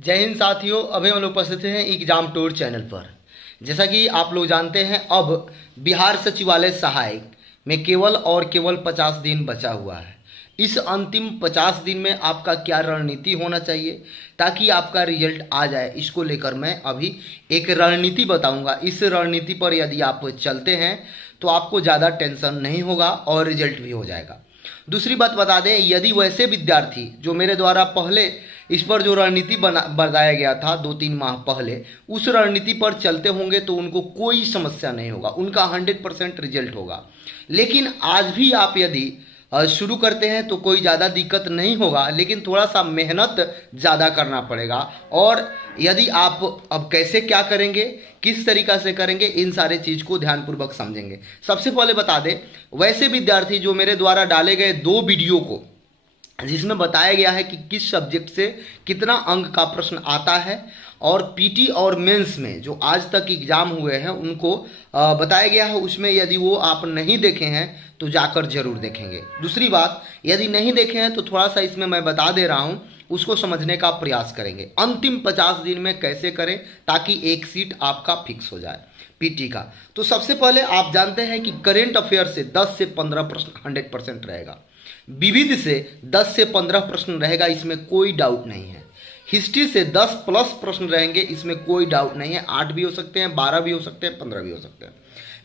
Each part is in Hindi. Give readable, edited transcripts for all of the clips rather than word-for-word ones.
जय हिंद साथियों, अभी हम लोग उपस्थित हैं एग्जाम टूर चैनल पर। जैसा कि आप लोग जानते हैं, अब बिहार सचिवालय सहायक में केवल और केवल 50 दिन बचा हुआ है। इस अंतिम 50 दिन में आपका क्या रणनीति होना चाहिए ताकि आपका रिजल्ट आ जाए, इसको लेकर मैं अभी एक रणनीति बताऊंगा। इस रणनीति पर यदि आप चलते हैं तो आपको ज़्यादा टेंशन नहीं होगा और रिजल्ट भी हो जाएगा। दूसरी बात बता दें, यदि वैसे विद्यार्थी जो मेरे द्वारा पहले इस पर जो रणनीति बताया गया था 2-3 माह पहले, उस रणनीति पर चलते होंगे तो उनको कोई समस्या नहीं होगा, उनका 100% रिजल्ट होगा। लेकिन आज भी आप यदि शुरू करते हैं तो कोई ज़्यादा दिक्कत नहीं होगा, लेकिन थोड़ा सा मेहनत ज़्यादा करना पड़ेगा। और यदि आप अब कैसे क्या करेंगे, किस तरीक़ा से करेंगे, इन सारे चीज़ को ध्यानपूर्वक समझेंगे। सबसे पहले बता दें, वैसे विद्यार्थी जो मेरे द्वारा डाले गए 2 वीडियो को, जिसमें बताया गया है कि किस सब्जेक्ट से कितना अंक का प्रश्न आता है, और पीटी और मेंस में जो आज तक एग्जाम हुए हैं उनको बताया गया है, उसमें यदि वो आप नहीं देखे हैं तो जाकर जरूर देखेंगे। दूसरी बात, यदि नहीं देखे हैं तो थोड़ा सा इसमें मैं बता दे रहा हूँ, उसको समझने का प्रयास करेंगे। अंतिम 50 दिन में कैसे करें ताकि एक सीट आपका फिक्स हो जाए पीटी का। तो सबसे पहले आप जानते हैं कि करेंट अफेयर से 10 से 15 प्रश्न 100% रहेगा। विविध से 10 से 15 प्रश्न रहेगा, इसमें कोई डाउट नहीं है। हिस्ट्री से 10 प्लस प्रश्न रहेंगे, इसमें कोई डाउट नहीं है। 8 भी हो सकते हैं, 12 भी हो सकते हैं, 15 भी हो सकते हैं।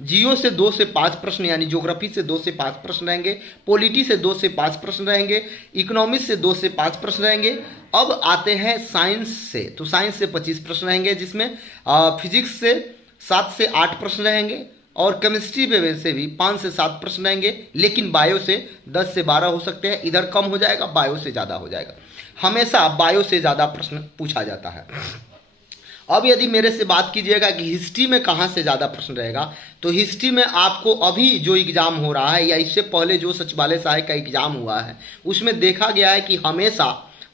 जियो से 2 से 5 प्रश्न, यानी ज्योग्राफी से 2 से 5 प्रश्न रहेंगे। पॉलिटी से 2 से 5 प्रश्न रहेंगे। इकोनॉमिक्स से 2 से 5 प्रश्न रहेंगे। अब आते हैं साइंस से, तो साइंस से 25 प्रश्न रहेंगे, जिसमें फिजिक्स से 7 से 8 प्रश्न रहेंगे, और केमिस्ट्री पे से भी 5 से 7 प्रश्न रहेंगे। लेकिन बायो से 10 से 12 हो सकते हैं, इधर कम हो जाएगा, बायो से ज़्यादा हो जाएगा। हमेशा बायो से ज़्यादा प्रश्न पूछा जाता है। अब यदि मेरे से बात कीजिएगा कि हिस्ट्री में कहाँ से ज़्यादा प्रश्न रहेगा, तो हिस्ट्री में आपको अभी जो एग्ज़ाम हो रहा है या इससे पहले जो सचिवालय सहायक का एग्ज़ाम हुआ है, उसमें देखा गया है कि हमेशा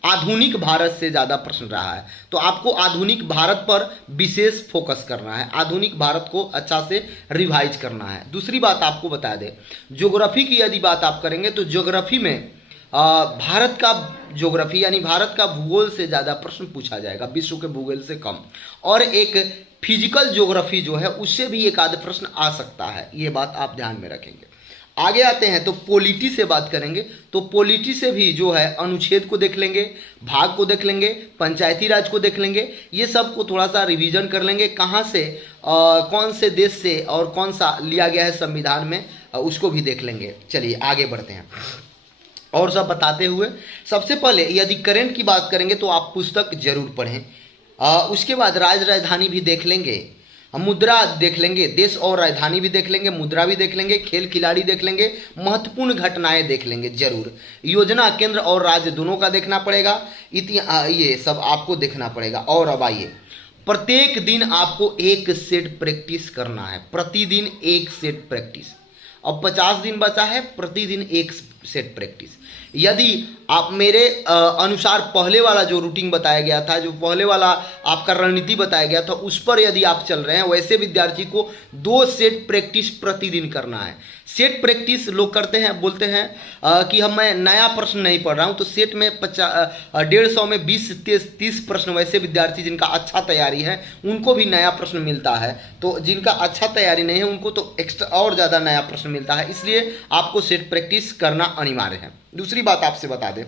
आधुनिक भारत से ज़्यादा प्रश्न रहा है। तो आपको आधुनिक भारत पर विशेष फोकस करना है, आधुनिक भारत को अच्छा से रिवाइज करना है। दूसरी बात आपको बता दें, ज्योग्राफी की यदि बात आप करेंगे तो ज्योग्राफी में भारत का ज्योग्राफी यानी भारत का भूगोल से ज़्यादा प्रश्न पूछा जाएगा, विश्व के भूगोल से कम। और एक फिजिकल ज्योग्राफी जो है उससे भी एक आध प्रश्न आ सकता है, ये बात आप ध्यान में रखेंगे। आगे आते हैं तो पॉलिटी से बात करेंगे, तो पॉलिटी से भी जो है अनुच्छेद को देख लेंगे, भाग को देख लेंगे, पंचायती राज को देख लेंगे, ये सब को थोड़ा सा रिवीजन कर लेंगे। कहाँ से कौन से देश से और कौन सा लिया गया है संविधान में, उसको भी देख लेंगे। चलिए आगे बढ़ते हैं। और सब बताते हुए सबसे पहले यदि करंट की बात करेंगे तो आप पुस्तक जरूर पढ़ें। उसके बाद राजधानी भी देख लेंगे, मुद्रा देख लेंगे, देश और राजधानी भी देख लेंगे, मुद्रा भी देख लेंगे, खेल खिलाड़ी देख लेंगे, महत्वपूर्ण घटनाएं देख लेंगे जरूर। योजना केंद्र और राज्य दोनों का देखना पड़ेगा, ये सब आपको देखना पड़ेगा। और अब आइए, प्रत्येक दिन आपको एक सेट प्रैक्टिस करना है, प्रतिदिन एक सेट प्रैक्टिस। अब 50 दिन बचा है, प्रतिदिन एक सेट प्रैक्टिस। यदि आप मेरे अनुसार पहले वाला जो रूटीन बताया गया था, जो पहले वाला आपका रणनीति बताया गया था, उस पर यदि आप चल रहे हैं, वैसे विद्यार्थी को 2 सेट प्रैक्टिस प्रतिदिन करना है। सेट प्रैक्टिस लोग करते हैं, बोलते हैं कि मैं नया प्रश्न नहीं पढ़ रहा हूं, तो सेट में 150 में 20 से 30 प्रश्न वैसे विद्यार्थी जिनका अच्छा तैयारी है उनको भी नया प्रश्न मिलता है, तो जिनका अच्छा तैयारी नहीं है उनको तो एक्स्ट्रा और ज़्यादा नया प्रश्न मिलता है। इसलिए आपको सेट प्रैक्टिस करना अनिवार्य है। दूसरी बात आपसे बता दें,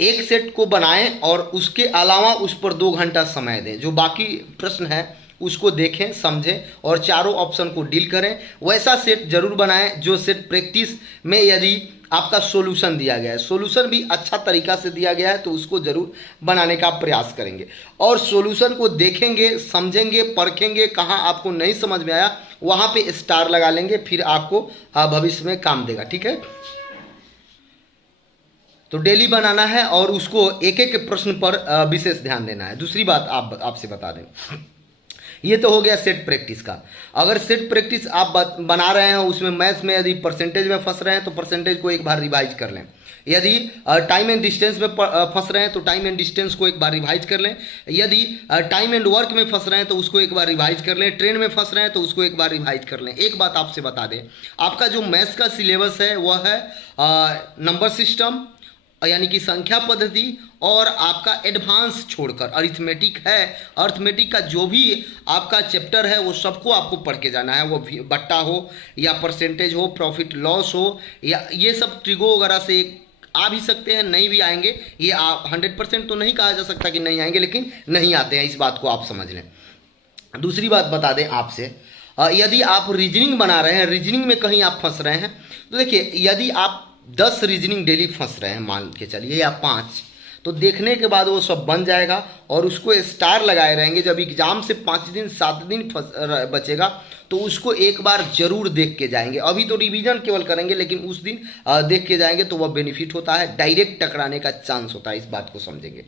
एक सेट को बनाएं और उसके अलावा उस पर 2 घंटा समय दें। जो बाकी प्रश्न है उसको देखें, समझें और चारों ऑप्शन को डील करें। वैसा सेट जरूर बनाएं जो सेट प्रैक्टिस में यदि आपका सॉल्यूशन दिया गया है, सॉल्यूशन भी अच्छा तरीका से दिया गया है, तो उसको जरूर बनाने का प्रयास करेंगे। और सॉल्यूशन को देखेंगे, समझेंगे, परखेंगे, कहाँ आपको नहीं समझ में आया वहाँ पे स्टार लगा लेंगे, फिर आपको भविष्य में काम देगा। ठीक है, तो डेली बनाना है और उसको एक एक प्रश्न पर विशेष ध्यान देना है। दूसरी बात आपसे बता दें, ये तो हो गया सेट प्रैक्टिस का। अगर सेट प्रैक्टिस आप बना रहे हैं, उसमें मैथ्स में यदि परसेंटेज में फंस रहे हैं तो परसेंटेज को एक बार रिवाइज कर लें। यदि टाइम एंड डिस्टेंस में फंस रहे हैं तो टाइम एंड डिस्टेंस को एक बार रिवाइज कर लें। यदि टाइम एंड वर्क में फंस रहे हैं तो उसको एक बार रिवाइज कर लें। ट्रेन में फंस रहे हैं तो उसको एक बार रिवाइज कर लें। एक बात आपसे बता दें, आपका जो मैथ्स का सिलेबस है वह है नंबर सिस्टम, यानी कि संख्या पद्धति और आपका एडवांस छोड़कर अरिथमेटिक है, अरिथमेटिक का जो भी आपका चैप्टर है वो सबको आपको पढ़ के जाना है। वो बट्टा हो या परसेंटेज हो, प्रॉफिट लॉस हो, या ये सब ट्रिगो वगैरह से आ भी सकते हैं, नहीं भी आएंगे। ये आप 100% तो नहीं कहा जा सकता कि नहीं आएंगे, लेकिन नहीं आते हैं, इस बात को आप समझ लें। दूसरी बात बता दें आपसे, यदि आप रीजनिंग बना रहे हैं, रीजनिंग में कहीं आप फंस रहे हैं, तो देखिए यदि आप 10 रीजनिंग डेली फंस रहे हैं मान के चलिए, या 5, तो देखने के बाद वो सब बन जाएगा और उसको स्टार लगाए रहेंगे। जब एग्जाम से 5 दिन 7 दिन बचेगा तो उसको एक बार जरूर देख के जाएंगे। अभी तो रिवीजन केवल करेंगे, लेकिन उस दिन देख के जाएंगे तो वह बेनिफिट होता है, डायरेक्ट टकराने का चांस होता है, इस बात को समझेंगे।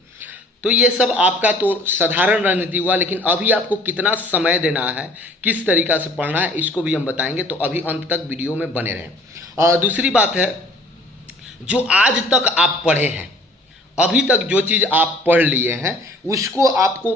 तो ये सब आपका तो साधारण रणनीति हुआ, लेकिन अभी आपको कितना समय देना है, किस तरीका से पढ़ना है, इसको भी हम बताएंगे। तो अभी अंत तक वीडियो में बने रहें। दूसरी बात है, जो आज तक आप पढ़े हैं, अभी तक जो चीज़ आप पढ़ लिए हैं, उसको आपको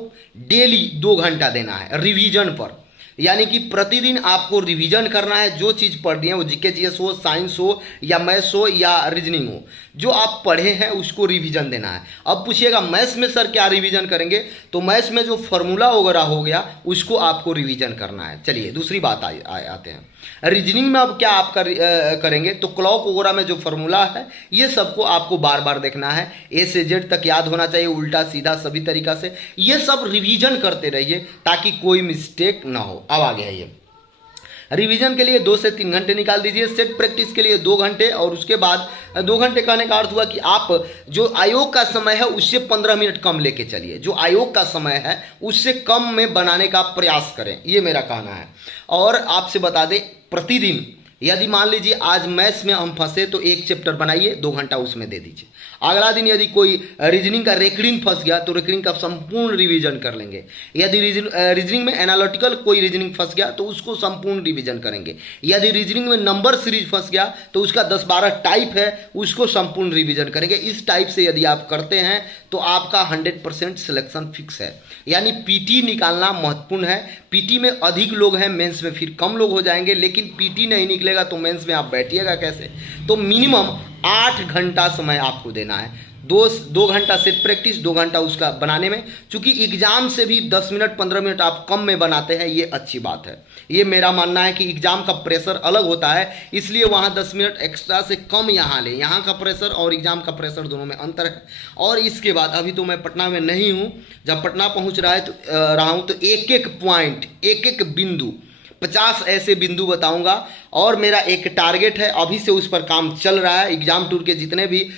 डेली 2 घंटा देना है रिवीजन पर। यानी कि प्रतिदिन आपको रिवीजन करना है। जो चीज़ पढ़ रही है, वो जीके जीएस हो, साइंस हो, या मैथ्स हो, या रीजनिंग हो, जो आप पढ़े हैं उसको रिवीजन देना है। अब पूछिएगा मैथ्स में सर क्या रिवीजन करेंगे, तो मैथ्स में जो फॉर्मूला वगैरह हो गया उसको आपको रिवीजन करना है। चलिए दूसरी बात आते हैं, रीजनिंग में अब क्या आप करेंगे, तो क्लॉक वगैरह में जो फॉर्मूला है ये सबको आपको बार बार देखना है, ए से जेड तक याद होना चाहिए, उल्टा सीधा सभी तरीका से ये सब रिवीजन करते रहिए ताकि कोई मिस्टेक ना हो। अब आ गया ये रिवीजन के लिए 2 से 3 घंटे निकाल दीजिए, सेट प्रैक्टिस के लिए 2 घंटे, और उसके बाद 2 घंटे कहने का अर्थ हुआ कि आप जो आयोग का समय है उससे 15 मिनट कम लेके चलिए, जो आयोग का समय है उससे कम में बनाने का प्रयास करें, ये मेरा कहना है। और आपसे बता दें, प्रतिदिन यदि मान लीजिए आज मैथ्स में हम फंसे तो 1 चैप्टर बनाइए, 2 घंटा उसमें दे दीजिए। अगला दिन यदि कोई रीजनिंग का रेकरिंग फंस गया तो रेकरिंग का संपूर्ण रिवीजन कर लेंगे। यदि रीजनिंग में एनालिटिकल कोई रीजनिंग फंस गया तो उसको संपूर्ण रिवीजन करेंगे। यदि रीजनिंग में नंबर सीरीज फंस गया तो उसका 10-12 टाइप है, उसको संपूर्ण रिवीजन करेंगे। इस टाइप से यदि आप करते हैं तो आपका 100% सिलेक्शन फिक्स है। यानी पीटी निकालना महत्वपूर्ण है। पीटी में अधिक लोग हैं, मेंस में फिर कम लोग हो जाएंगे, लेकिन पीटी नहीं निकलेगा तो मेंस में आप बैठिएगा कैसे। तो मिनिमम 8 घंटा समय आपको देना है। 2 घंटा सेट प्रैक्टिस, 2 घंटा उसका बनाने में। चूंकि एग्जाम से भी 10 मिनट 15 मिनट आप कम में बनाते हैं, ये अच्छी बात है। ये मेरा मानना है कि एग्जाम का प्रेशर अलग होता है, इसलिए वहाँ 10 मिनट एक्स्ट्रा से कम यहाँ लें। यहाँ का प्रेशर और एग्जाम का प्रेशर दोनों में अंतर है। और इसके बाद अभी तो मैं पटना में नहीं हूँ, जब पटना पहुँच रहा हूँ तो एक एक पॉइंट, एक एक बिंदु, 50 ऐसे बिंदु बताऊंगा। और मेरा एक टारगेट है, अभी से उस पर काम चल रहा है। एग्जाम टूर के जितने भी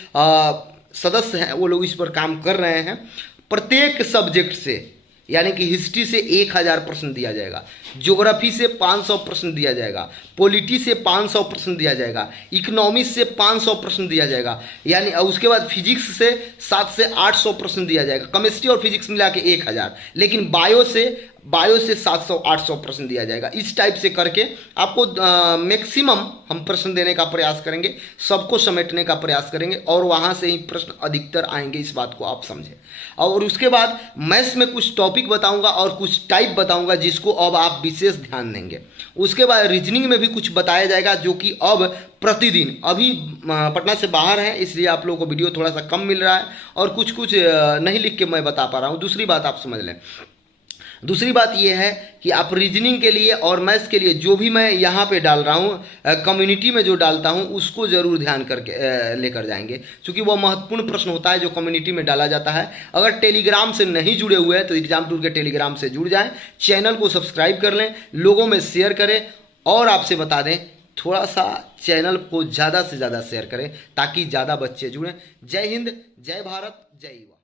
सदस्य हैं वो लोग इस पर काम कर रहे हैं। प्रत्येक सब्जेक्ट से, यानी कि हिस्ट्री से 1000 प्रश्न दिया जाएगा, ज्योग्राफी से 500 प्रश्न दिया जाएगा, पॉलिटी से 500 प्रश्न दिया जाएगा, इकोनॉमिक्स से 500 प्रश्न दिया जाएगा, यानी उसके बाद फिजिक्स से 700 से 800 प्रश्न दिया जाएगा, केमिस्ट्री और फिजिक्स मिला के 1000, लेकिन बायो से 700-800 प्रश्न दिया जाएगा। इस टाइप से करके आपको मैक्सिमम हम प्रश्न देने का प्रयास करेंगे, सबको समेटने का प्रयास करेंगे, और वहाँ से ही प्रश्न अधिकतर आएंगे, इस बात को आप समझें। और उसके बाद मैथ्स में कुछ टॉपिक बताऊंगा और कुछ टाइप बताऊंगा जिसको अब आप विशेष ध्यान देंगे। उसके बाद रीजनिंग में भी कुछ बताया जाएगा, जो कि अब प्रतिदिन, अभी पटना से बाहर है इसलिए आप लोगों को वीडियो थोड़ा सा कम मिल रहा है और कुछ नहीं लिख के मैं बता पा रहा हूँ। दूसरी बात आप समझ लें, दूसरी बात यह है कि आप रीजनिंग के लिए और मैथ्स के लिए जो भी मैं यहाँ पे डाल रहा हूँ, कम्युनिटी में जो डालता हूँ उसको ज़रूर ध्यान करके लेकर जाएंगे, क्योंकि वो महत्वपूर्ण प्रश्न होता है जो कम्युनिटी में डाला जाता है। अगर टेलीग्राम से नहीं जुड़े हुए हैं तो एग्जाम टूर के टेलीग्राम से जुड़ जाएं, चैनल को सब्सक्राइब कर लें, लोगों में शेयर करें, और आपसे बता दें थोड़ा सा चैनल को ज़्यादा से ज़्यादा शेयर करें ताकि ज़्यादा बच्चे जुड़ें। जय हिंद, जय भारत, जय युवा।